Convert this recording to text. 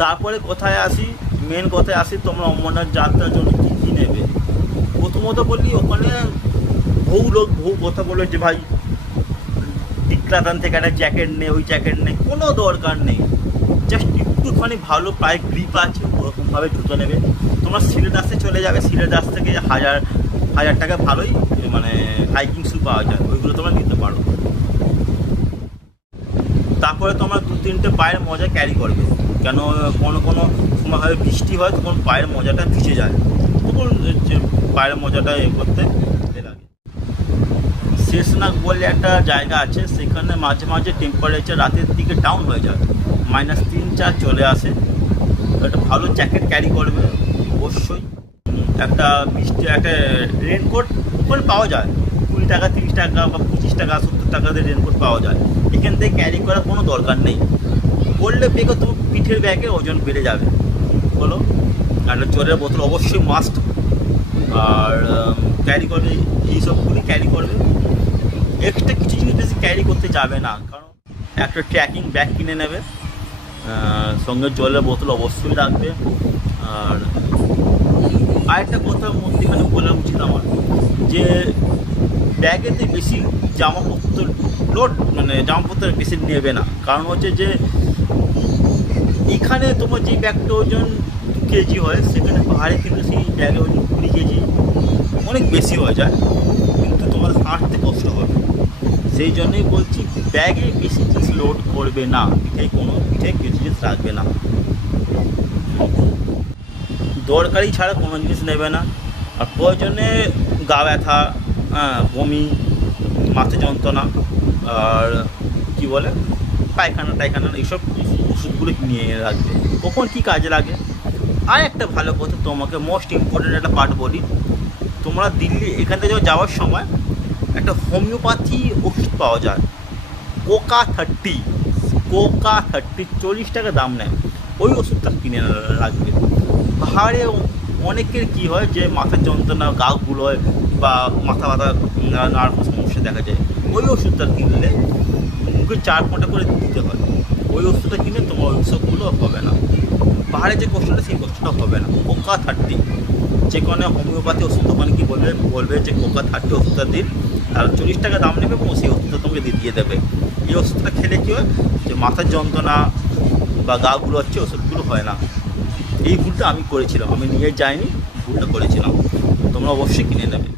তারপরে কোথায় আসি, মেন কথায় আসি, তোমরা অমরনাথ যাত্রার জন্য কী কী নেবে। প্রথমত বলি, ওখানে বহু লোক বহু কথা বলে যে ভাই ডিক্লাতান থেকে একটা জ্যাকেট নেই, ওই জ্যাকেট নেই, কোনো দরকার নেই। জাস্ট একটুখানি ভালো প্রায় গ্রিপ আছে ওরকমভাবে জুতো নেবে। তোমরা সিলেদাসে চলে যাবে, সিলেদাস থেকে হাজার টাকা ভালোই মানে হাইকিং শ্যু পাওয়া যায়, ওইগুলো তোমরা নিতে পারো। তারপরে তোমরা 2-3টে পায়ের মোজা ক্যারি করবে, কেন কোনো সময় হয় বৃষ্টি হয়, তখন পায়ের মোজাটা ভিজে যায়, তখন পায়ের মোজাটা করতে লাগে। শেষনাগ বলে একটা জায়গা আছে, সেখানে মাঝে মাঝে টেম্পারেচার রাতের দিকে ডাউন হয়ে যায়, -3-4 চলে আসে। একটা ভালো জ্যাকেট ক্যারি করবে অবশ্যই। একটা রেনকোট ওখানে পাওয়া যায় 20 টাকা, 30 টাকা বা 25 টাকা, 70 টাকাতে রেনকোট পাওয়া যায়। এখান থেকে ক্যারি করার কোনো দরকার নেই, করলে বেগে তোমার পিঠের ব্যাগে ওজন বেড়ে যাবে। বলো, একটা জলের বোতল অবশ্যই মাস্ট, আর ক্যারি করবে, এইসবগুলি ক্যারি করবে। এক্সট্রা কিছু জিনিস বেশি ক্যারি করতে যাবে না, কারণ একটা ট্র্যাকিং ব্যাগ কিনে নেবে, সঙ্গে জলের বোতল অবশ্যই রাখবে। আর আরেকটা কথা মধ্যখানে বলা উচিত আমার, যে ব্যাগেতে বেশি জামাপত্র জামাপত্র বেশি নেবে না, কারণ হচ্ছে যে এখানে তোমার যে ব্যাগটা ওজন 2 কেজি হয়, সেখানে পাহাড়ে কিন্তু সেই ব্যাগের ওজন 20 কেজি, অনেক বেশি হয়ে যায়, কিন্তু তোমার হাঁটতে কষ্ট হবে। সেই জন্যই বলছি ব্যাগে বেশি জিনিস লোড করবে না, পিঠে কিছু জিনিস রাখবে না, দরকারি ছাড়া কোনো জিনিস নেবে না। আর প্রয়োজনে গা ব্যথা, বমি, মাথা যন্ত্রণা, আর কী বলে পায়খানা এইসব ওষুধগুলো নিয়ে রাখবে, কখন কী কাজে লাগে। আর একটা ভালো কথা, তোমাকে মোস্ট ইম্পর্টেন্ট একটা পার্ট বলি, তোমরা দিল্লি এখান থেকে যাওয়ার সময় একটা হোমিওপ্যাথি ওষুধ পাওয়া যায়, কোকা 30 40 টাকা দাম নেয়, ওই ওষুধটা কিনে রাখবে। পাহাড়ে অনেকের কী হয় যে মাথার যন্ত্রণা, গা গুলো হয় বা মাথা নানারকম সমস্যা দেখা যায়, ওই ওষুধটা কিনলে মুখে 4 ফোঁটা করে দিতে হয়, ওই ওষুধটা কিনে তোমার ওইসবগুলো হবে না, পাহাড়ে যে কষ্টটা সেই কষ্টটা হবে না। কোকা 30, যে কোনো হোমিওপ্যাথি ওষুধ দোকানে কি বলবে যে কোকা 30 ওষুধটা দিন, আর 40 টাকা দাম নেবে এবং সেই ওষুধটা তোমাকে দিয়ে দেবে। এই ওষুধটা খেলে কী হয়, যে মাথার যন্ত্রণা বা গাগুলো হচ্ছে, ওষুধগুলো হয় না। এই ভুলটা আমি করেছিলাম, আমি নিয়ে যাইনি, ভুলটা করেছিলাম, তোমরা অবশ্যই কিনে নেবে।